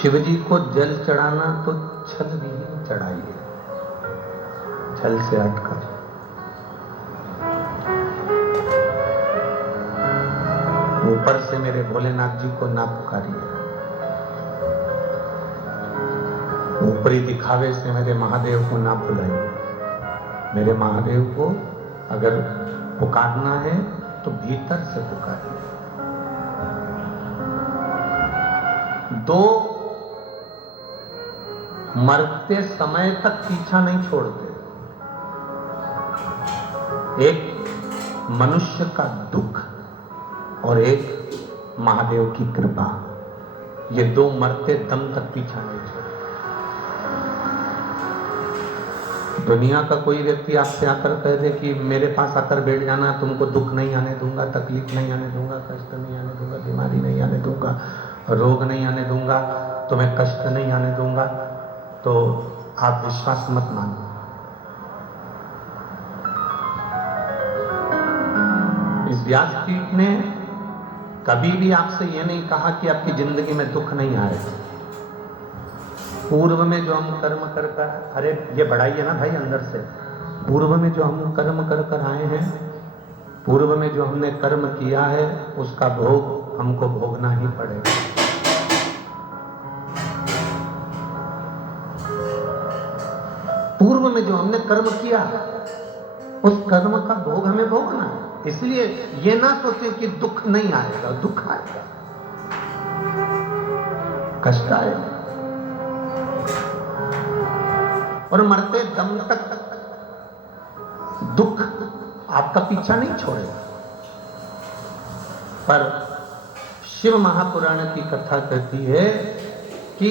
शिव जी को जल चढ़ाना तो छल भी चढ़ाइए, छल से हटकर। ऊपर से मेरे भोलेनाथ जी को ना पुकारिए, ऊपरी दिखावे से मेरे महादेव को ना बुलाइए। मेरे महादेव को अगर पुकारना है तो भीतर से पुकारिए। दो मरते समय तक पीछा नहीं छोड़ते। एक मनुष्य का दुख और एक महादेव की कृपा, ये दो मरते दम तक पीछा नहीं छोड़ते। दुनिया का कोई व्यक्ति आपसे आकर कह दे कि मेरे पास आकर बैठ जाना, तुमको दुख नहीं आने दूंगा, तकलीफ नहीं आने दूंगा, कष्ट नहीं आने दूंगा, बीमारी नहीं आने दूंगा, रोग नहीं आने दूंगा, तुम्हें कष्ट नहीं आने दूंगा, तो आप विश्वास मत मानो। इस व्यासपीठ ने कभी भी आपसे यह नहीं कहा कि आपकी जिंदगी में दुख नहीं आएगा। पूर्व में जो हम कर्म कर कर, अरे ये बढ़ाई है ना भाई अंदर से, पूर्व में जो हम कर्म कर कर आए हैं, पूर्व में जो हमने कर्म किया है उसका भोग हमको भोगना ही पड़ेगा। पूर्व में जो हमने कर्म किया उस कर्म का भोग हमें भोगना है। इसलिए ये ना सोचें कि दुख नहीं आएगा, दुख आएगा, कष्ट आएगा, और मरते दम तक दुख आपका पीछा नहीं छोड़ेगा। पर शिव महापुराण की कथा कहती है कि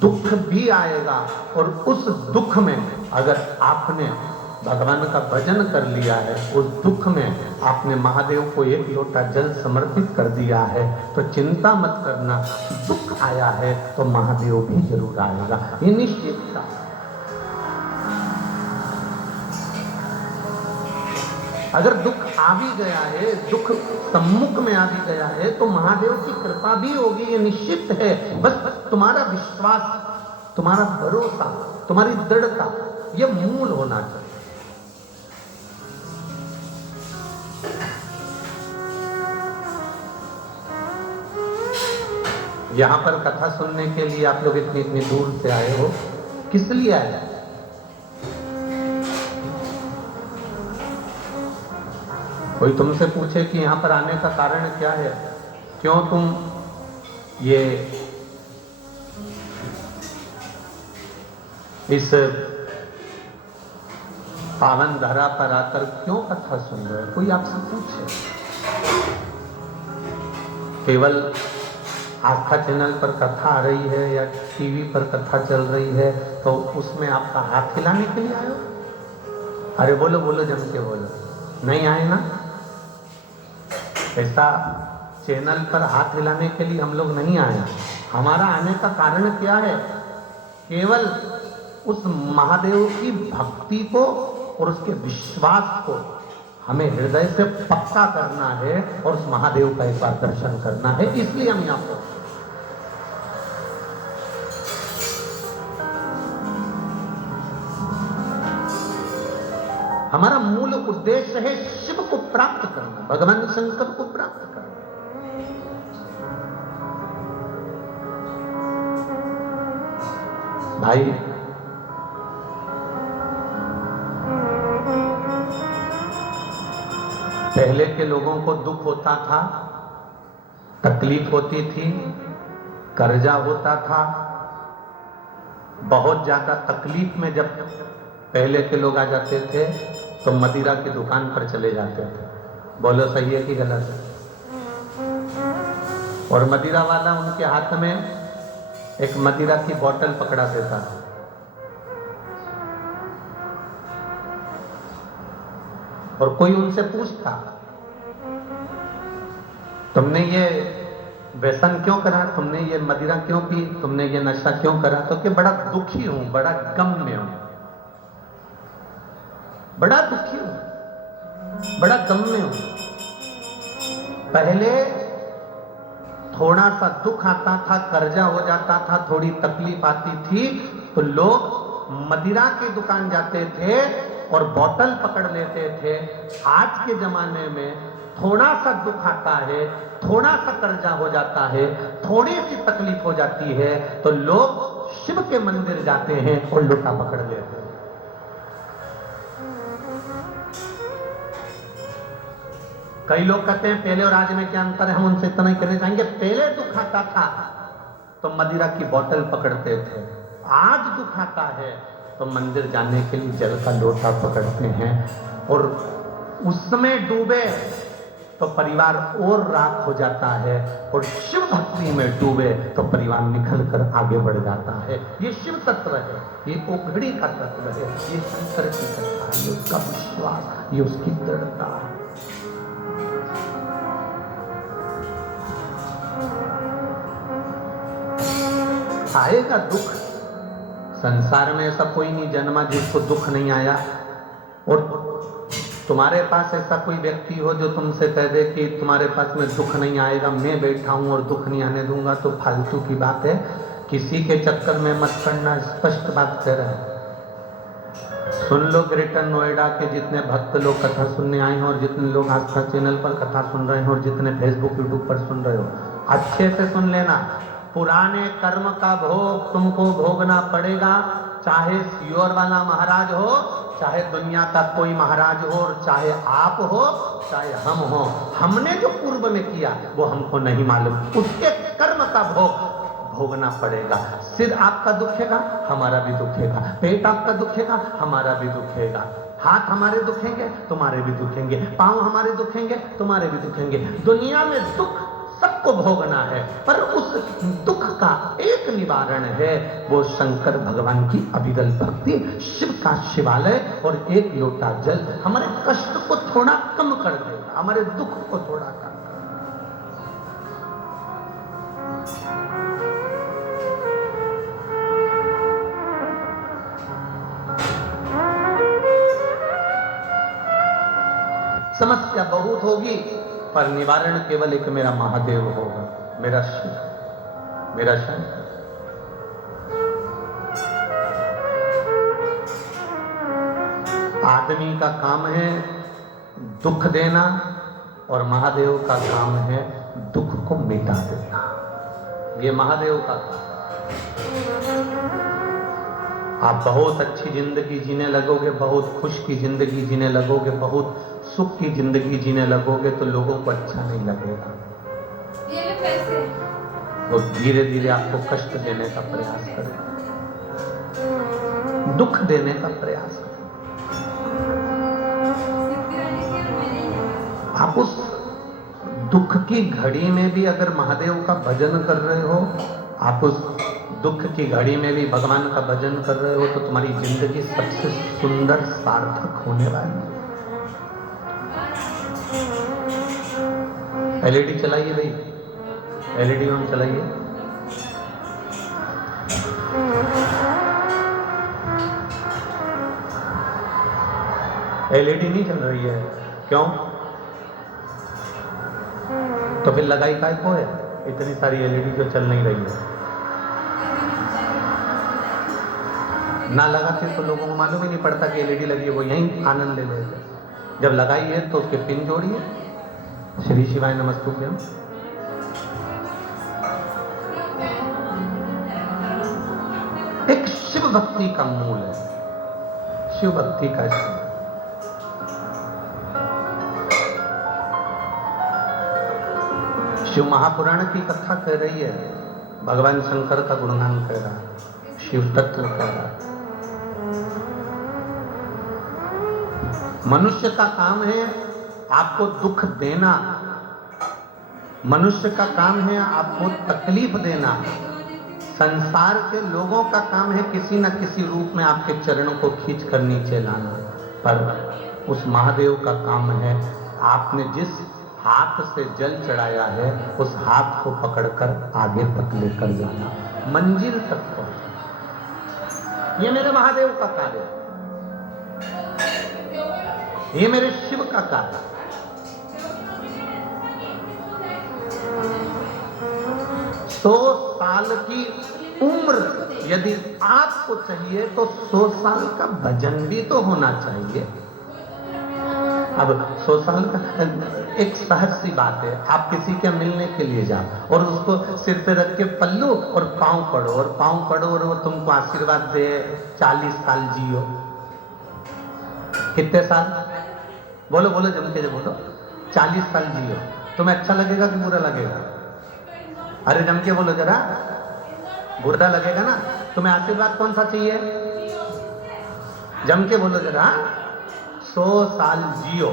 दुख भी आएगा, और उस दुख में अगर आपने भगवान का भजन कर लिया है, उस दुख में आपने महादेव को एक लोटा जल समर्पित कर दिया है, तो चिंता मत करना, दुख आया है तो महादेव भी जरूर आएगा, ये निश्चित था। अगर दुख आ भी गया है, दुख सम्मुख में आ भी गया है, तो महादेव की कृपा भी होगी, ये निश्चित है। बस तुम्हारा विश्वास, तुम्हारा भरोसा, तुम्हारी दृढ़ता, ये मूल होना चाहिए। यहां पर कथा सुनने के लिए आप लोग इतनी इतनी दूर से आए हो, किस लिए आए? कोई तुमसे पूछे कि यहां पर आने का कारण क्या है, क्यों तुम ये इस पावन धरा पर आकर क्यों कथा सुन रहे हो, कोई आपसे पूछे? केवल आस्था चैनल पर कथा आ रही है या टीवी पर कथा चल रही है तो उसमें आपका हाथ हिलाने के लिए आए हो? अरे बोलो बोलो, जम के बोलो, नहीं आए ना? ऐसा चैनल पर हाथ हिलाने के लिए हम लोग नहीं आए। हमारा आने का कारण क्या है? केवल उस महादेव की भक्ति को और उसके विश्वास को हमें हृदय से पक्का करना है, और उस महादेव का एक बार दर्शन करना है, इसलिए हम यहां पर। हमारा मूल उद्देश्य है शिव को प्राप्त करना, भगवान शंकर को प्राप्त करना। भाई पहले के लोगों को दुख होता था, तकलीफ होती थी, कर्जा होता था, बहुत ज्यादा तकलीफ में जब पहले के लोग आ जाते थे तो मदिरा की दुकान पर चले जाते थे। बोलो सही है कि गलत है? और मदिरा वाला उनके हाथ में एक मदिरा की बोतल पकड़ा देता था, और कोई उनसे पूछता तुमने ये व्यसन क्यों करा, तुमने ये मदिरा क्यों पी, तुमने ये नशा क्यों करा, तो कि बड़ा दुखी हूं, बड़ा गम में हूं, बड़ा दुखी हूं, बड़ा गम में हूं। पहले थोड़ा सा दुख आता था, कर्जा हो जाता था, थोड़ी तकलीफ आती थी, तो लोग मदिरा की दुकान जाते थे और बोतल पकड़ लेते थे। आज के जमाने में थोड़ा सा दुख आता है, थोड़ा सा कर्जा हो जाता है, थोड़ी सी तकलीफ हो जाती है, तो लोग शिव के मंदिर जाते हैं और लोटा पकड़ लेते हैं। कई लोग कहते हैं पहले और आज में क्या अंतर है, हम उनसे इतना ही कहना चाहेंगे, पहले दुख आता था तो मदिरा की बोतल पकड़ते थे, आज दुख आता है तो मंदिर जाने के लिए जल का लोटा पकड़ते हैं, और उसमें डूबे तो परिवार और राख हो जाता है, और शिव भक्ति में डूबे तो परिवार निकल कर आगे बढ़ जाता है। ये शिव तत्व है, ये ओघड़ी का तत्व है, ये शंकर की कथा है, ये उसका विश्वास, ये उसकी दृढ़ता है। आएगा दुख, संसार में ऐसा कोई नहीं जन्मा जिसको दुख नहीं आया। और तुम्हारे पास ऐसा कोई व्यक्ति हो जो तुमसे कह दे कि तुम्हारे पास में दुख नहीं आएगा, मैं बैठा हूं और दुख नहीं आने दूंगा, तो फालतू की बात है, किसी के चक्कर में मत पड़ना, स्पष्ट बात कह रहा है। सुन लो, ग्रेटर नोएडा के जितने भक्त लोग कथा सुनने आए हैं, और जितने लोग आस्था चैनल पर कथा सुन रहे हैं, और जितने फेसबुक यूट्यूब पर सुन रहे हो, अच्छे से सुन लेना, पुराने कर्म का भोग तुमको भोगना पड़ेगा, चाहे सियोर वाला महाराज हो, चाहे दुनिया का कोई महाराज हो, और चाहे आप हो, चाहे हम हो। हमने जो पूर्व में किया वो हमको नहीं मालूम, उसके कर्म का भोग भोगना पड़ेगा। सिर आपका दुखेगा, हमारा भी दुखेगा, पेट आपका दुखेगा, हमारा भी दुखेगा, हाथ हमारे दुखेंगे, तुम्हारे भी दुखेंगे, पांव हमारे दुखेंगे, तुम्हारे भी दुखेंगे। दुनिया में दुख सबको भोगना है, पर उस दुख का एक निवारण है, वो शंकर भगवान की अविरल भक्ति, शिव का शिवालय और एक लोटा जल हमारे कष्ट को थोड़ा कम कर देगा, हमारे दुख को थोड़ा कम। समस्या बहुत होगी, पर निवारण केवल एक मेरा महादेव होगा, मेरा शिव, मेरा शंकर। आदमी का काम है दुख देना, और महादेव का काम है दुख को मिटा देना। ये महादेव का काम। आप बहुत अच्छी जिंदगी जीने लगोगे, बहुत खुश की जिंदगी जीने लगोगे, बहुत सुख की जिंदगी जीने लगोगे, तो लोगों को अच्छा नहीं लगेगा। ये कैसे? वो धीरे धीरे आपको कष्ट देने का प्रयास करेगा, दुख देने का प्रयास करेगा। आप उस दुख की घड़ी में भी अगर महादेव का भजन कर रहे हो, आप उस दुख की घड़ी में भी भगवान का भजन कर रहे हो, तो तुम्हारी जिंदगी सबसे सुंदर सार्थक होने वाली है। एलईडी चलाइए भाई, एलईडी ऑन चलाइए। एलईडी नहीं चल रही है, क्यों? तो फिर लगाई काय को है इतनी सारी एलईडी जो चल नहीं रही है? ना लगाते तो लोगों को मालूम ही नहीं पड़ता कि एलईडी लगी है, वो यहीं आनंद ले लेते। जब लगाई है तो उसके पिन जोड़िए, श्री शिवाय नमस्तुभ्यम। एक शिव भक्ति का मूल है, शिव भक्ति का स्थान। शिव महापुराण की कथा कह रही है, भगवान शंकर का गुणगान कह रहा है, शिव तत्व कह रहा है। मनुष्य का काम है आपको दुख देना, मनुष्य का काम है आपको तकलीफ देना, संसार के लोगों का काम है किसी न किसी रूप में आपके चरणों को खींच कर नीचे लाना, पर उस महादेव का काम है आपने जिस हाथ से जल चढ़ाया है उस हाथ को पकड़कर आगे तक लेकर जाना, मंजिल तक पहुंचना। ये मेरे महादेव का कार्य है, ये मेरे शिव का कार्य। 100 साल की उम्र यदि आपको चाहिए तो 100 साल का भजन भी तो होना चाहिए। अब 100 साल का एक सहज सी बात है, आप किसी के मिलने के लिए जाओ और उसको सिर पे रख के पल्लू और पांव पड़ो और वो तुमको आशीर्वाद दे 40 साल जियो। कितने साल? बोलो बोलो जम के बोलो। 40 साल जियो। तुम्हें अच्छा लगेगा कि बुरा लगेगा? अरे जम के बोलो जरा, बुरा लगेगा ना। तुम्हें आशीर्वाद कौन सा चाहिए? जम के बोलो जरा, 100 साल जियो।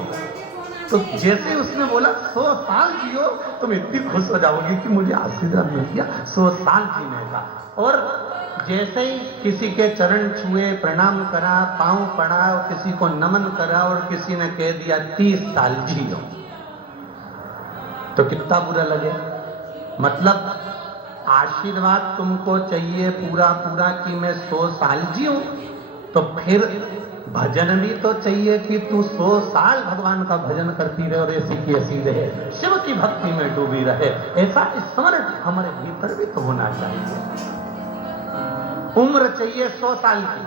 तो जैसे उसने बोला 100 साल जियो, तुम इतनी खुश हो जाओगी कि मुझे आशीर्वाद मिल गया 100 साल जीने का। और जैसे ही किसी के चरण छुए, प्रणाम करा, पांव पड़ा और किसी को नमन करा और किसी ने कह दिया 30 साल जियो, तो कितना बुरा लगे। मतलब आशीर्वाद तुमको चाहिए पूरा पूरा कि मैं 100 साल जीऊं, तो फिर भजन भी तो चाहिए कि तू 100 साल भगवान का भजन करती रहे और ऐसी की ऐसी रहे, शिव की भक्ति में डूबी रहे। ऐसा स्मरण हमारे भीतर भी तो होना चाहिए। उम्र चाहिए 100 साल की।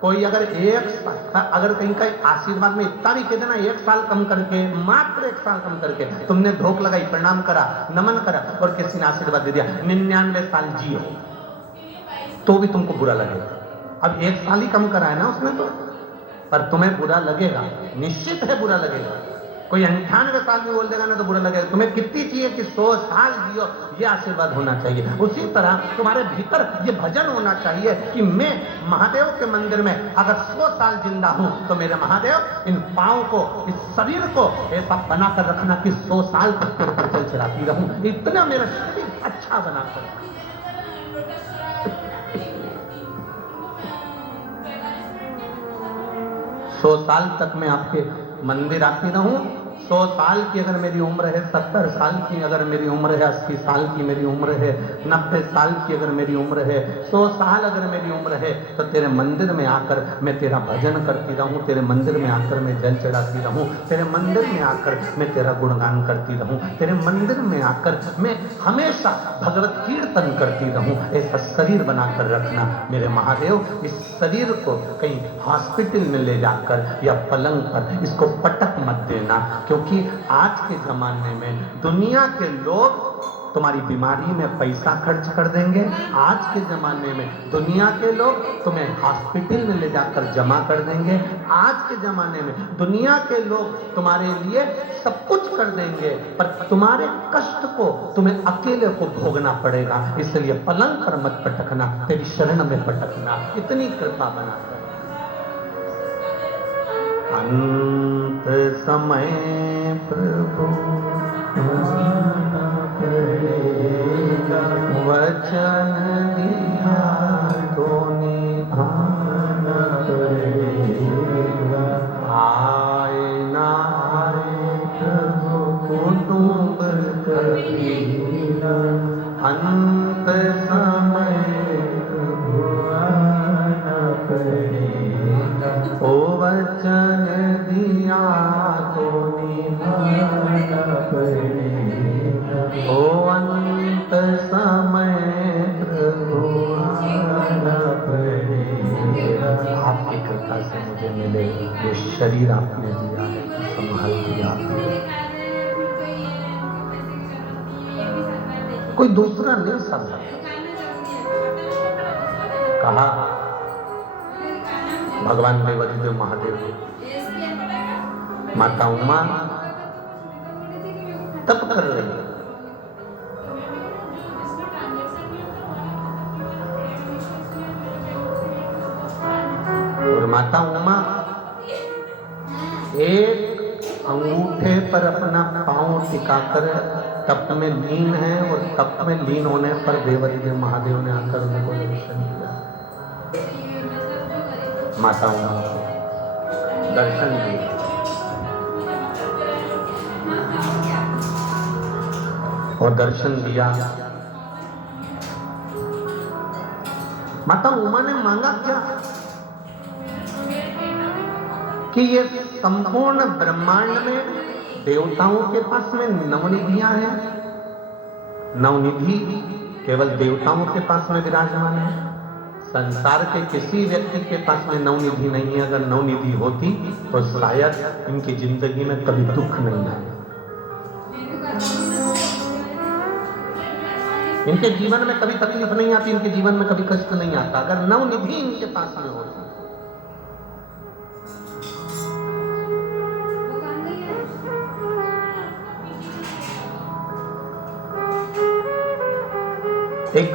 कोई अगर अगर कहीं का आशीर्वाद में इतना भी कह देना 1 साल कम करके, मात्र 1 साल कम करके तुमने धोख लगाई, प्रणाम करा, नमन करा और किसी ने आशीर्वाद दे दिया 99 साल जियो, तो भी तुमको बुरा लगेगा। अब 1 साल ही कम करा है ना उसने तो, पर तुम्हें बुरा लगेगा, निश्चित है बुरा लगेगा। कोई 98 साल भी बोल देगा ना तो बुरा लगेगा। तुम्हें कितनी चाहिए कि 100 साल जियो, ये आशीर्वाद होना चाहिए। उसी तरह तुम्हारे भीतर ये भजन होना चाहिए कि मैं महादेव के मंदिर में अगर 100 साल जिंदा हूं तो मेरे महादेव इन पांव को, इस शरीर को ऐसा बनाकर रखना कि 100 साल तक तेरे पर चल चलाती रहूं, इतना मेरा शरीर अच्छा बनाकर। 100 साल तक मैं आपके मंदिर आती रहूं। 100 साल की अगर मेरी उम्र है, 70 साल की अगर मेरी उम्र है, 80 साल की मेरी उम्र है, 90 साल की अगर मेरी उम्र है, 100 साल अगर मेरी उम्र है, तो तेरे मंदिर में आकर मैं तेरा भजन करती रहूं, तेरे मंदिर में आकर मैं जल चढ़ाती रहूं, तेरे मंदिर में आकर मैं तेरा गुणगान करती रहूं, तेरे मंदिर में आकर मैं हमेशा भगवत कीर्तन करती रहूं। ऐसा शरीर बनाकर रखना मेरे महादेव। इस शरीर को कहीं हॉस्पिटल में ले जाकर या पलंग पर इसको पटक मत देना, क्योंकि आज के जमाने में दुनिया के लोग तुम्हारी बीमारी में पैसा खर्च कर देंगे। आज के जमाने में दुनिया के लोग तुम्हें हॉस्पिटल में ले जाकर जमा कर देंगे। आज के जमाने में दुनिया के लोग तुम्हारे लिए सब कुछ कर देंगे, पर तुम्हारे कष्ट को तुम्हें अकेले को भोगना पड़ेगा। इसलिए पलंग पर मत पटकना, तेरी शरण में पटकना। इतनी कृपा बनाकर अंत समय प्रभु वचन दिया तो निभाना पड़ेगा। आए ना आए प्रभु कुटुंब कबीरा, अंत समय प्रभु आना पड़ेगा। ओ वचन दिया तो निभाना पड़ेगा। ओ अंत समय प्रभु आना पड़ेगा। आपकी कृपा से मुझे मिले ये शरीर आपने दिया है, संभाल दिया आपने। कोई दूसरा नहीं समझा। कहा भगवान देवदेव महादेव, माता उमा तप कर रही है। और माता उमा एक अंगूठे पर अपना पांव टिकाकर तप में लीन है, और तप में लीन होने पर देवदेव महादेव ने आकर उनको दर्शन दिया। माता उमा दर्शन दिया। और दर्शन दिया। माता उमा ने मांगा क्या कि ये संपूर्ण ब्रह्मांड में देवताओं के पास में नवनिधियां हैं, नवनिधि केवल देवताओं के पास में विराजमान है। संसार के किसी व्यक्ति के पास में नवनिधि नहीं है। अगर नवनिधि होती तो शायद इनकी जिंदगी में कभी दुख नहीं आए, इनके जीवन में कभी तकलीफ नहीं आती, इनके जीवन में कभी कष्ट नहीं आता अगर नवनिधि इनके पास में होती। एक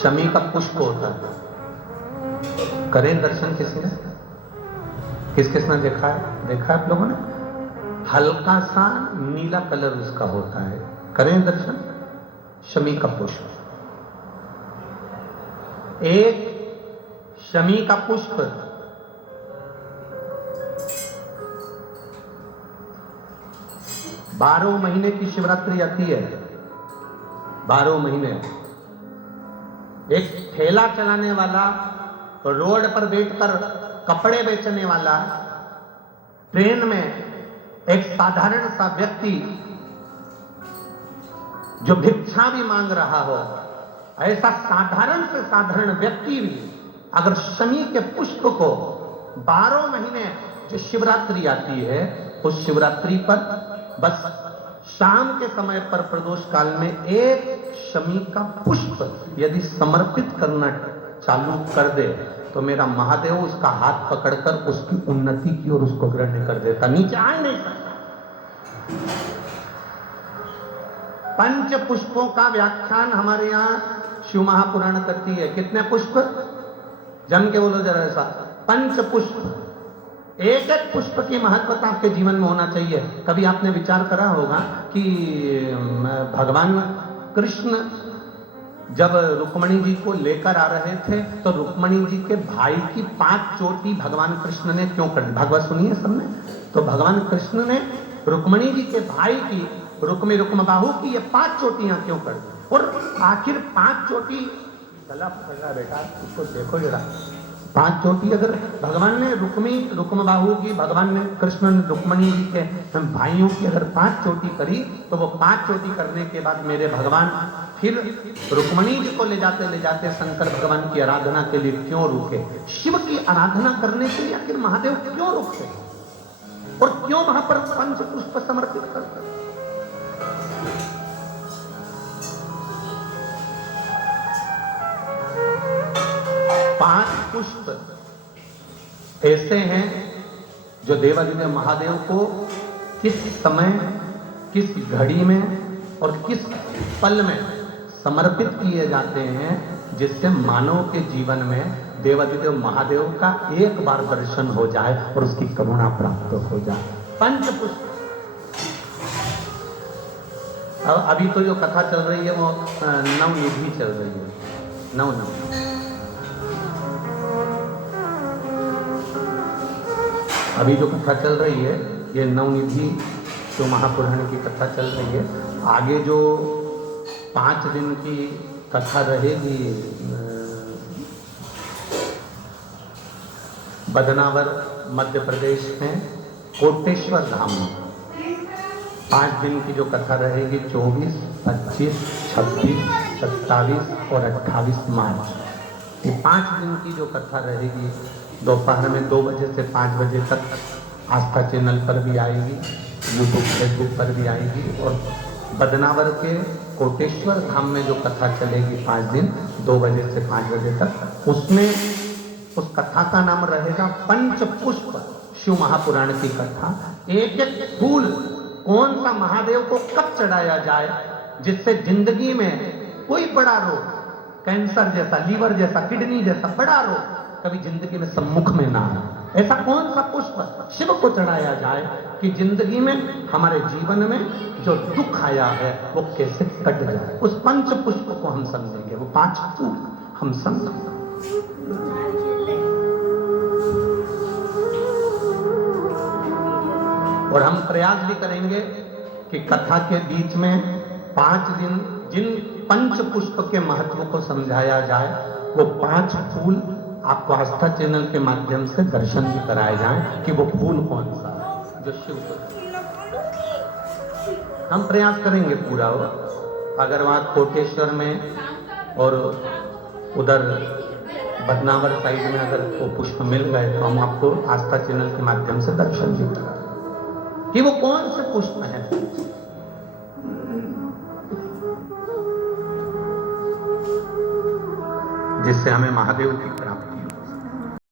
शमी का पुष्प होता है, करें दर्शन किसी ने? किस किसने देखा है? देखा है आप लोगों ने? हल्का सा नीला कलर उसका होता है। करें दर्शन शमी का पुष्प। एक शमी का पुष्प 12 महीने की शिवरात्रि आती है। 12 महीने एक ठेला चलाने वाला, रोड पर बैठकर कपड़े बेचने वाला, ट्रेन में एक साधारण सा व्यक्ति जो भिक्षा भी मांग रहा हो, ऐसा साधारण से साधारण व्यक्ति भी अगर शमी के पुष्प को 12 महीने जो शिवरात्रि आती है, उस शिवरात्रि पर बस शाम के समय पर प्रदोष काल में एक शमी का पुष्प यदि समर्पित करना चालू कर दे तो मेरा महादेव उसका हाथ पकड़कर उसकी उन्नति की ओर उसको ग्रहण कर देता, नीचे आ नहीं सकता। पंच पुष्पों का व्याख्यान हमारे यहाँ शिव महापुराण करती है। कितने पुष्प? जम के बोलो जरा ऐसा, पंच पुष्प। एक एक पुष्प की महत्वता आपके जीवन में होना चाहिए। कभी आपने विचार करा होगा कि भगवान कृष्ण जब रुक्मणी जी को लेकर आ रहे थे तो रुक्मणी जी के भाई की 5 चोटी भगवान कृष्ण ने क्यों कर दी? भागवत सुनिए सबने। तो भगवान कृष्ण ने रुक्मणी जी के भाई की रुक्म बाहु की ये 5 चोटियां क्यों कर दी? और आखिर 5 चोटी गला पकड़ रहा बेटा, उसको देखो जरा। 5 चोटी अगर भगवान ने रुक्म बाहु की, भगवान ने कृष्ण ने रुक्मणी जी के भाइयों की अगर 5 चोटी करी तो वो 5 चोटी करने के बाद मेरे भगवान फिर रुक्मणी जी को ले जाते शंकर भगवान की आराधना के लिए क्यों रुके? शिव की आराधना करने के लिए आखिर महादेव क्यों रुकते और क्यों वहां पर पंच पुष्प समर्पित करते? पांच पुष्प ऐसे हैं जो देवादिदेव महादेव को किस समय, किस घड़ी में और किस पल में समर्पित किए जाते हैं, जिससे मानव के जीवन में देवादिदेव महादेव का एक बार दर्शन हो जाए और उसकी करुणा प्राप्त हो जाए। पंच पुष्प। अभी तो जो कथा चल रही है वो नवनिधि चल रही है। नवनिधि अभी जो कथा चल रही है ये नवनिधि जो महापुराण की कथा चल रही है। आगे जो 5 दिन की कथा रहेगी बदनावर मध्य प्रदेश में कोटेश्वर धाम में, 5 दिन की जो कथा रहेगी 24, 25, 26, 27 और 28 मार्च। ये 5 दिन की जो कथा रहेगी दोपहर में 2 बजे से 5 बजे तक आस्था चैनल पर भी आएगी, यूट्यूब फेसबुक पर भी आएगी। और बदनावर के कोटेश्वर धाम में जो कथा चलेगी 5 दिन 2 बजे से 5 बजे तक, उसमें उस कथा का नाम रहेगा पंच पुष्प। शिव महापुराण की कथा। एक एक फूल कौन सा महादेव को कब चढ़ाया जाए जिससे जिंदगी में कोई बड़ा रोग, कैंसर जैसा, लीवर जैसा, किडनी जैसा बड़ा रोग कभी जिंदगी में सम्मुख में ना आए। ऐसा कौन सा पुष्प शिव को चढ़ाया जाए कि जिंदगी में, हमारे जीवन में जो दुख आया है वो कैसे कट जाए। उस पंच पुष्प को हम समझेंगे, वो 5 फूल हम समझेंगे। और हम प्रयास भी करेंगे कि कथा के बीच में 5 दिन जिन पंच पुष्प के महत्व को समझाया जाए वो 5 फूल आपको आस्था चैनल के माध्यम से दर्शन भी कराए जाएं कि वो फूल कौन सा है जो शिव को। हम प्रयास करेंगे पूरा हो अगर वहां कोटेश्वर में और उधर बदनावर साइड में अगर वो पुष्प मिल गए तो हम आपको आस्था चैनल के माध्यम से दर्शन भी करा कि वो कौन से पुष्प हैं। जिससे हमें महादेव की